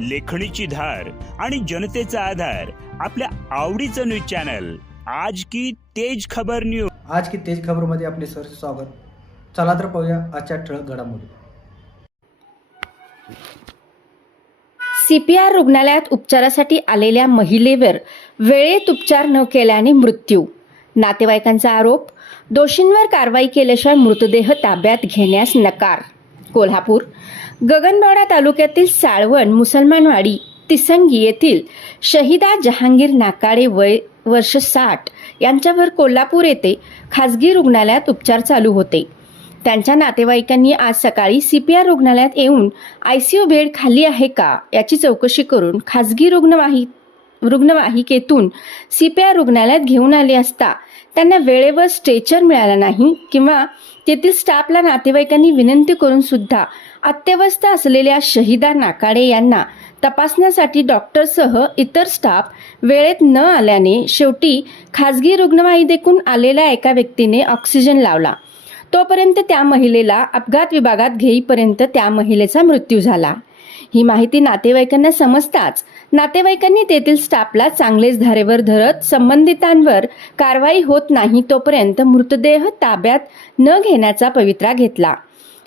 लेखणीची धार आणि जनतेचा आधार आपल्या आवडीचं न्यूज चॅनल. आज की तेज खबर न्यूज आज की तेज खबरमध्ये आपले सर स्वागत. चला तर पाहूया आजच्या ठळक घडामोडी. सीपीआर रुग्णालयात उपचारासाठी आलेल्या महिलेवर वेळेत उपचार न केल्याने मृत्यू. नातेवाईकांचा आरोप दोषींवर कारवाई केल्याशिवाय मृतदेह ताब्यात घेण्यास नकार. कोल्हापूर गगनबावडा तालुक्यातील साळवण मुसलमानवाडी तिसंगी येथील शहिदा जहांगीर नाकाडे वय वर्ष साठ यांच्यावर कोल्हापूर येथे खासगी रुग्णालयात उपचार चालू होते. त्यांच्या नातेवाईकांनी आज सकाळी सी पी आर रुग्णालयात येऊन आय सी यू बेड खाली आहे का याची चौकशी करून खाजगी रुग्णवाही रुग्णवाहिकेतून. सी पी आर रुग्णालयात घेऊन आले असता त्यांना वेळेवर स्ट्रेचर मिळाला नाही किंवा तेथील स्टाफला नातेवाईकांनी विनंती करून सुद्धा अत्यवस्थ असलेल्या शहिदा नाकाडे यांना तपासण्यासाठी डॉक्टरसह इतर स्टाफ वेळेत न आल्याने शेवटी खाजगी रुग्णवाहिकेतून आलेल्या एका व्यक्तीने ऑक्सिजन लावला. तोपर्यंत त्या महिलेला अपघात विभागात घेईपर्यंत त्या महिलेचा मृत्यू झाला. ही माहिती नातेवाईकांना समजताच. नातेवाईकांनी तेथील स्टाफला चांगलेच धारेवर धरत संबंधितांवर कारवाई होत नाही तोपर्यंत मृतदेह ताब्यात न घेण्याचा पवित्रा घेतला.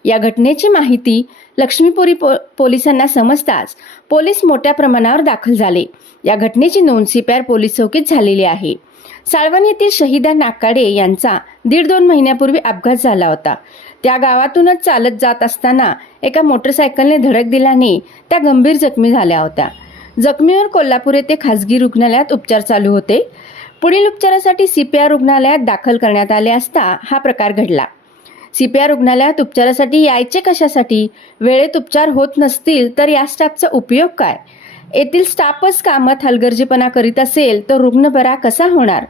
या घटनेची माहिती लक्ष्मीपुरी पो पोलिसांना समजताच पोलीस मोठ्या प्रमाणावर दाखल झाले. या घटनेची नोंद सीपीआर पोलीस चौकीत झालेली आहे. साळवण येथील शहिदा नाकाडे यांचा दीड दोन महिन्यापूर्वी अपघात झाला होता. त्या गावातूनच चालत जात असताना एका मोटरसायकलने धडक दिल्याने त्या गंभीर जखमी झाल्या होत्या. जखमीवर कोल्हापूर येथे खासगी रुग्णालयात उपचार चालू होते. पुढील उपचारासाठी सीपीआर रुग्णालयात दाखल करण्यात आले असता हा प्रकार घडला. सीपीआर रुग्णालयात उपचारासाठी यायचे कशासाठी? वेळेत उपचार होत नसतील तर या स्टाफचा उपयोग काय? येथील स्टाफच कामात हलगर्जीपणा करीत असेल तर रुग्ण बरा कसा होणार?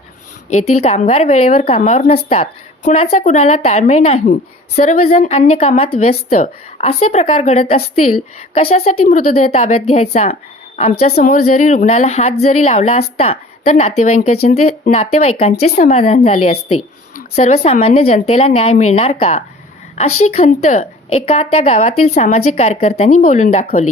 येथील कामगार वेळेवर कामावर नसतात. कुणाचा कुणाला ताळमेळ नाही. सर्वजण अन्य कामात व्यस्त. असे प्रकार घडत असतील कशासाठी मृतदेह ताब्यात घ्यायचा? आमच्यासमोर जरी रुग्णाला हात जरी लावला असता तर नातेवाईकांचे नातेवाईकांचे समाधान झाले असते. सर्वसामान्य जनतेला न्याय मिळणार का? अशी खंत एका त्या गावातील सामाजिक कार्यकर्त्यांनी बोलून दाखवली.